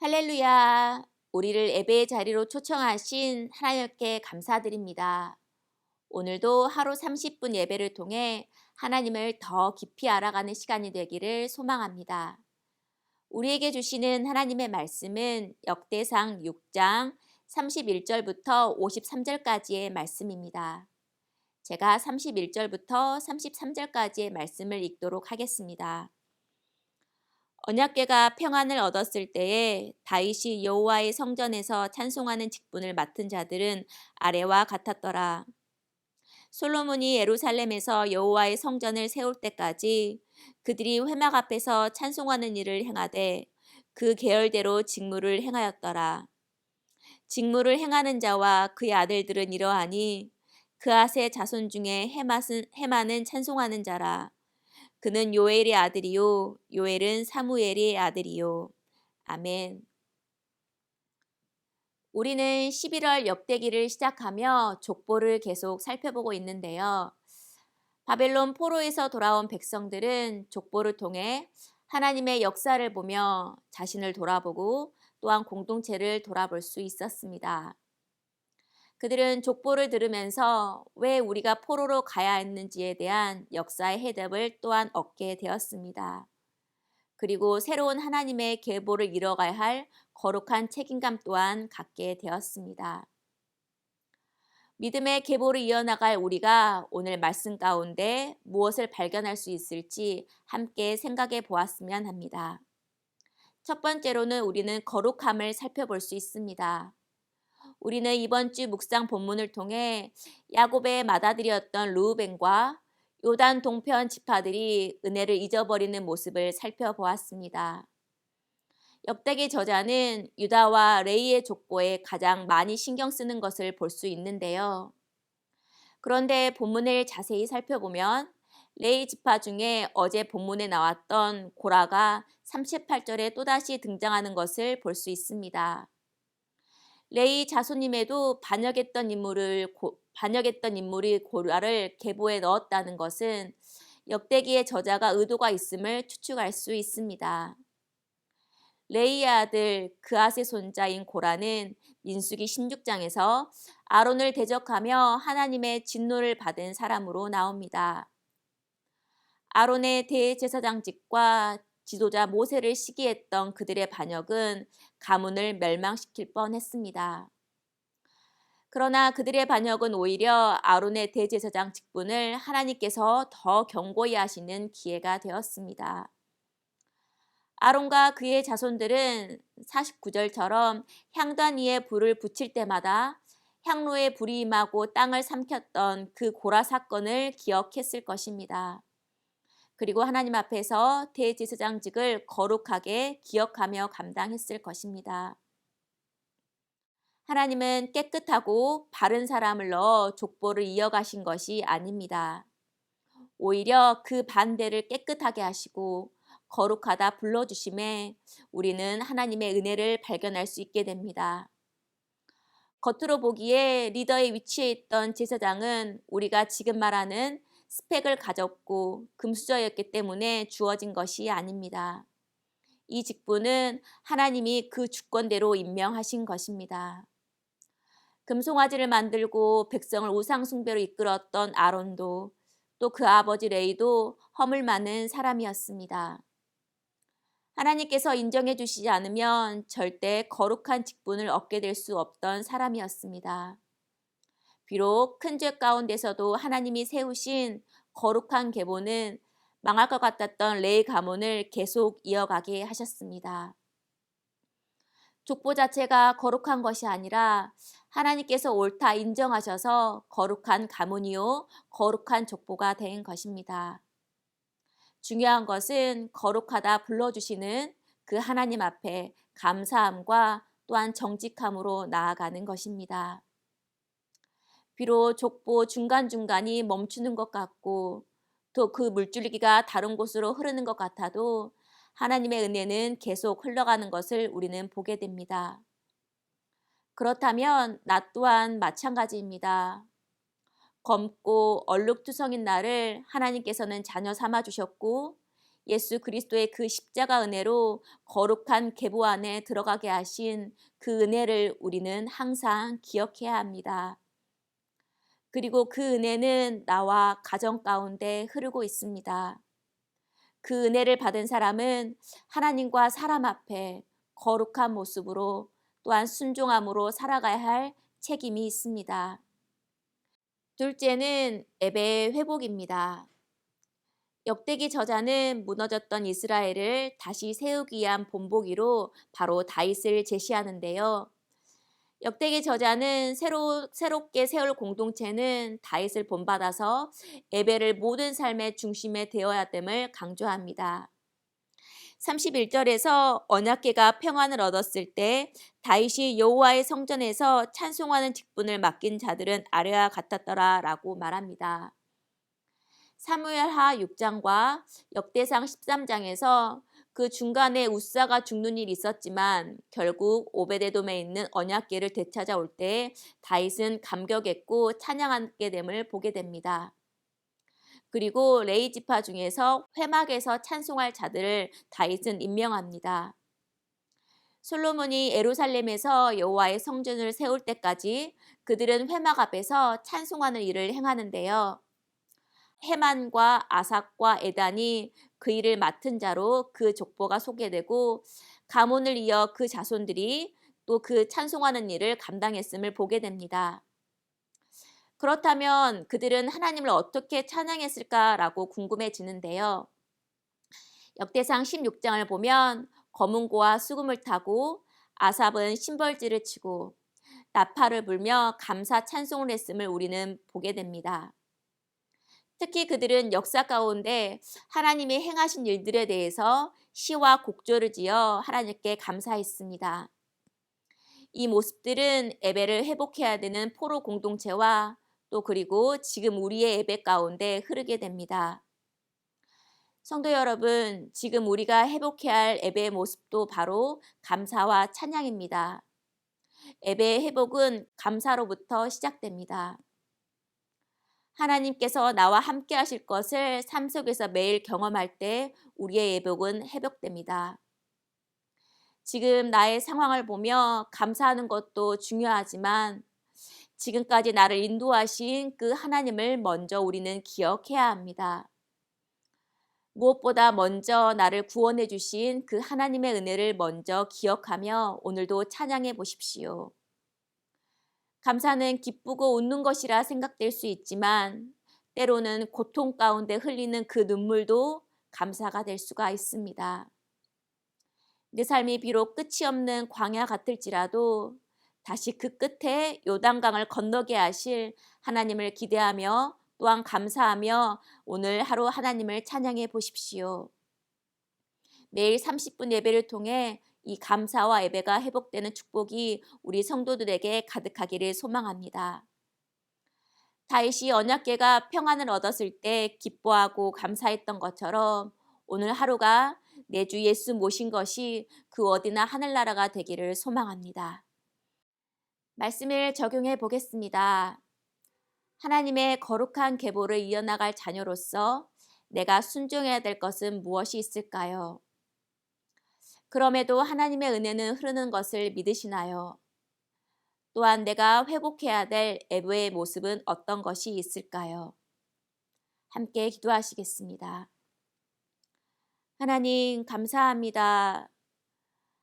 할렐루야! 우리를 예배의 자리로 초청하신 하나님께 감사드립니다. 오늘도 하루 30분 예배를 통해 하나님을 더 깊이 알아가는 시간이 되기를 소망합니다. 우리에게 주시는 하나님의 말씀은 역대상 6장 31절부터 53절까지의 말씀입니다. 제가 31절부터 33절까지의 말씀을 읽도록 하겠습니다. 언약궤가 평안을 얻었을 때에 다윗이 여호와의 성전에서 찬송하는 직분을 맡은 자들은 아래와 같았더라. 솔로몬이 예루살렘에서 여호와의 성전을 세울 때까지 그들이 회막 앞에서 찬송하는 일을 행하되 그 계열대로 직무를 행하였더라. 직무를 행하는 자와 그의 아들들은 이러하니 그앗의 자손 중에 헤만은 찬송하는 자라. 그는 요엘의 아들이요 요엘은 사무엘의 아들이요. 아멘. 우리는 11월 역대기를 시작하며 족보를 계속 살펴보고 있는데요. 바벨론 포로에서 돌아온 백성들은 족보를 통해 하나님의 역사를 보며 자신을 돌아보고 또한 공동체를 돌아볼 수 있었습니다. 그들은 족보를 들으면서 왜 우리가 포로로 가야 했는지에 대한 역사의 해답을 또한 얻게 되었습니다. 그리고 새로운 하나님의 계보를 이뤄가야 할 거룩한 책임감 또한 갖게 되었습니다. 믿음의 계보를 이어나갈 우리가 오늘 말씀 가운데 무엇을 발견할 수 있을지 함께 생각해 보았으면 합니다. 첫 번째로는 우리는 거룩함을 살펴볼 수 있습니다. 우리는 이번 주 묵상 본문을 통해 야곱의 맏아들이었던 르우벤과 요단 동편 지파들이 은혜를 잊어버리는 모습을 살펴보았습니다. 역대기 저자는 유다와 레이의 족보에 가장 많이 신경 쓰는 것을 볼 수 있는데요. 그런데 본문을 자세히 살펴보면 레이 지파 중에 어제 본문에 나왔던 고라가 38절에 또다시 등장하는 것을 볼 수 있습니다. 레이 자손임에도 반역했던 인물이 고라를 계보에 넣었다는 것은 역대기의 저자가 의도가 있음을 추측할 수 있습니다. 레이의 아들 그앗의 손자인 고라는 민수기 16장에서 아론을 대적하며 하나님의 진노를 받은 사람으로 나옵니다. 아론의 대제사장직과 지도자 모세를 시기했던 그들의 반역은 가문을 멸망시킬 뻔했습니다. 그러나 그들의 반역은 오히려 아론의 대제사장 직분을 하나님께서 더 견고히 하시는 기회가 되었습니다. 아론과 그의 자손들은 49절처럼 향단 위에 불을 붙일 때마다 향로에 불이 임하고 땅을 삼켰던 그 고라 사건을 기억했을 것입니다. 그리고 하나님 앞에서 대제사장직을 거룩하게 기억하며 감당했을 것입니다. 하나님은 깨끗하고 바른 사람을 넣어 족보를 이어가신 것이 아닙니다. 오히려 그 반대를 깨끗하게 하시고 거룩하다 불러주심에 우리는 하나님의 은혜를 발견할 수 있게 됩니다. 겉으로 보기에 리더의 위치에 있던 제사장은 우리가 지금 말하는 스펙을 가졌고 금수저였기 때문에 주어진 것이 아닙니다. 이 직분은 하나님이 그 주권대로 임명하신 것입니다. 금송아지를 만들고 백성을 우상 숭배로 이끌었던 아론도 또 그 아버지 레이도 허물 많은 사람이었습니다. 하나님께서 인정해 주시지 않으면 절대 거룩한 직분을 얻게 될 수 없던 사람이었습니다. 비록 큰 죄 가운데서도 하나님이 세우신 거룩한 계보는 망할 것 같았던 레이 가문을 계속 이어가게 하셨습니다. 족보 자체가 거룩한 것이 아니라 하나님께서 옳다 인정하셔서 거룩한 가문이요 거룩한 족보가 된 것입니다. 중요한 것은 거룩하다 불러주시는 그 하나님 앞에 감사함과 또한 정직함으로 나아가는 것입니다. 비록 족보 중간중간이 멈추는 것 같고 또 그 물줄기가 다른 곳으로 흐르는 것 같아도 하나님의 은혜는 계속 흘러가는 것을 우리는 보게 됩니다. 그렇다면 나 또한 마찬가지입니다. 검고 얼룩투성인 나를 하나님께서는 자녀 삼아 주셨고 예수 그리스도의 그 십자가 은혜로 거룩한 계보 안에 들어가게 하신 그 은혜를 우리는 항상 기억해야 합니다. 그리고 그 은혜는 나와 가정 가운데 흐르고 있습니다. 그 은혜를 받은 사람은 하나님과 사람 앞에 거룩한 모습으로 또한 순종함으로 살아가야 할 책임이 있습니다. 둘째는 예배의 회복입니다. 역대기 저자는 무너졌던 이스라엘을 다시 세우기 위한 본보기로 바로 다윗을 제시하는데요. 역대기 저자는 새롭게 세울 공동체는 다윗을 본받아서 예배를 모든 삶의 중심에 되어야 됨을 강조합니다. 31절에서 언약궤가 평안을 얻었을 때 다윗이 여호와의 성전에서 찬송하는 직분을 맡긴 자들은 아래와 같았더라 라고 말합니다. 사무엘하 6장과 역대상 13장에서 그 중간에 웃사가 죽는 일이 있었지만 결국 오베데돔에 있는 언약궤를 되찾아올 때 다윗은 감격했고 찬양하게 됨을 보게 됩니다. 그리고 레위 지파 중에서 회막에서 찬송할 자들을 다윗은 임명합니다. 솔로몬이 예루살렘에서 여호와의 성전을 세울 때까지 그들은 회막 앞에서 찬송하는 일을 행하는데요. 헤만과 아삭과 에단이 그 일을 맡은 자로 그 족보가 소개되고 가문을 이어 그 자손들이 또 그 찬송하는 일을 감당했음을 보게 됩니다. 그렇다면 그들은 하나님을 어떻게 찬양했을까라고 궁금해지는데요. 역대상 16장을 보면 검은고와 수금을 타고 아삽은 심벌지를 치고 나팔을 불며 감사 찬송을 했음을 우리는 보게 됩니다. 특히 그들은 역사 가운데 하나님이 행하신 일들에 대해서 시와 곡조를 지어 하나님께 감사했습니다. 이 모습들은 예배를 회복해야 되는 포로 공동체와 또 그리고 지금 우리의 예배 가운데 흐르게 됩니다. 성도 여러분, 지금 우리가 회복해야 할 예배의 모습도 바로 감사와 찬양입니다. 예배의 회복은 감사로부터 시작됩니다. 하나님께서 나와 함께 하실 것을 삶 속에서 매일 경험할 때 우리의 예복은 회복됩니다. 지금 나의 상황을 보며 감사하는 것도 중요하지만 지금까지 나를 인도하신 그 하나님을 먼저 우리는 기억해야 합니다. 무엇보다 먼저 나를 구원해 주신 그 하나님의 은혜를 먼저 기억하며 오늘도 찬양해 보십시오. 감사는 기쁘고 웃는 것이라 생각될 수 있지만 때로는 고통 가운데 흘리는 그 눈물도 감사가 될 수가 있습니다. 내 삶이 비록 끝이 없는 광야 같을지라도 다시 그 끝에 요단강을 건너게 하실 하나님을 기대하며 또한 감사하며 오늘 하루 하나님을 찬양해 보십시오. 매일 30분 예배를 통해 이 감사와 예배가 회복되는 축복이 우리 성도들에게 가득하기를 소망합니다. 다윗이 언약궤가 평안을 얻었을 때 기뻐하고 감사했던 것처럼 오늘 하루가 내 주 예수 모신 것이 그 어디나 하늘나라가 되기를 소망합니다. 말씀을 적용해 보겠습니다. 하나님의 거룩한 계보를 이어나갈 자녀로서 내가 순종해야 될 것은 무엇이 있을까요? 그럼에도 하나님의 은혜는 흐르는 것을 믿으시나요? 또한 내가 회복해야 될 예배의 모습은 어떤 것이 있을까요? 함께 기도하시겠습니다. 하나님 감사합니다.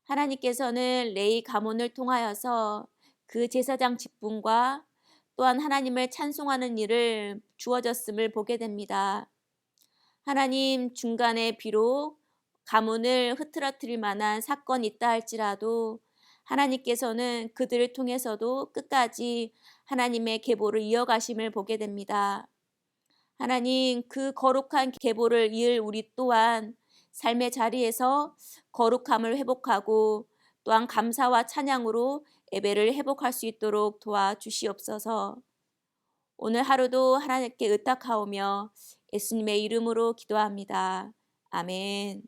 하나님께서는 레위 가문을 통하여서 그 제사장 직분과 또한 하나님을 찬송하는 일을 주어졌음을 보게 됩니다. 하나님 중간에 비록 가문을 흐트러뜨릴 만한 사건이 있다 할지라도 하나님께서는 그들을 통해서도 끝까지 하나님의 계보를 이어가심을 보게 됩니다. 하나님 그 거룩한 계보를 이을 우리 또한 삶의 자리에서 거룩함을 회복하고 또한 감사와 찬양으로 예배를 회복할 수 있도록 도와주시옵소서. 오늘 하루도 하나님께 의탁하오며 예수님의 이름으로 기도합니다. 아멘.